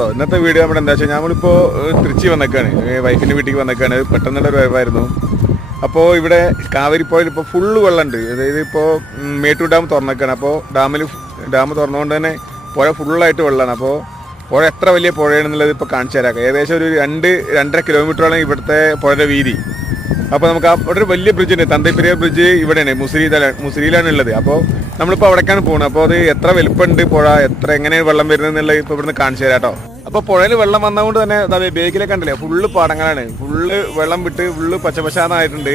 കേട്ടോ. ഇന്നത്തെ വീഡിയോ നമ്മുടെ എന്താ വെച്ചാൽ നമ്മളിപ്പോൾ തിരുച്ചി വന്നേക്കാണ്, വൈഫിൻ്റെ വീട്ടിലേക്ക് വന്നേക്കാണ്. പെട്ടെന്നുള്ളൊരു വരവായിരുന്നു. അപ്പോൾ ഇവിടെ കാവേരിപ്പുഴയിൽ ഇപ്പോൾ ഫുള്ള് വെള്ളമുണ്ട്. അതായത് ഇപ്പോൾ മേട്ടൂർ ഡാം തുറന്നേക്കാണ്. അപ്പോൾ ഡാം തുറന്നുകൊണ്ട് തന്നെ പുഴ ഫുള്ളായിട്ട് വെള്ളമാണ്. അപ്പോൾ പുഴ എത്ര വലിയ പുഴയാണെന്നുള്ളത് ഇപ്പോൾ കാണിച്ചു തരാം. ഏകദേശം ഒരു 2-2.5 കിലോമീറ്ററാണ് ഇവിടുത്തെ പുഴയുടെ വീതി. അപ്പോൾ നമുക്ക് അവിടെ ഒരു വലിയ ബ്രിഡ്ജുണ്ട്, തന്തൈപ്പെരിയാർ ബ്രിഡ്ജ് ഇവിടെയാണ്, മുസിരിയിലാണ് ഉള്ളത്. അപ്പോൾ നമ്മളിപ്പോൾ അവിടേക്കാണ് പോകുന്നത്. അപ്പോൾ അത് എത്ര വലുപ്പമുണ്ട് പുഴ, എങ്ങനെയാണ് വെള്ളം വരുന്നത് എന്നുള്ളത് ഇപ്പോൾ ഇവിടുന്ന് കാണിച്ചു തരാം കേട്ടോ. അപ്പോൾ പുഴയിൽ വെള്ളം വന്നതുകൊണ്ട് തന്നെ ബേക്കിലേക്ക് കണ്ടില്ലേ, ഫുള്ള് പാടങ്ങളാണ്, ഫുള്ള് വെള്ളം വിട്ട് ഫുള്ള് പച്ചപശാന്നായിട്ടുണ്ട്.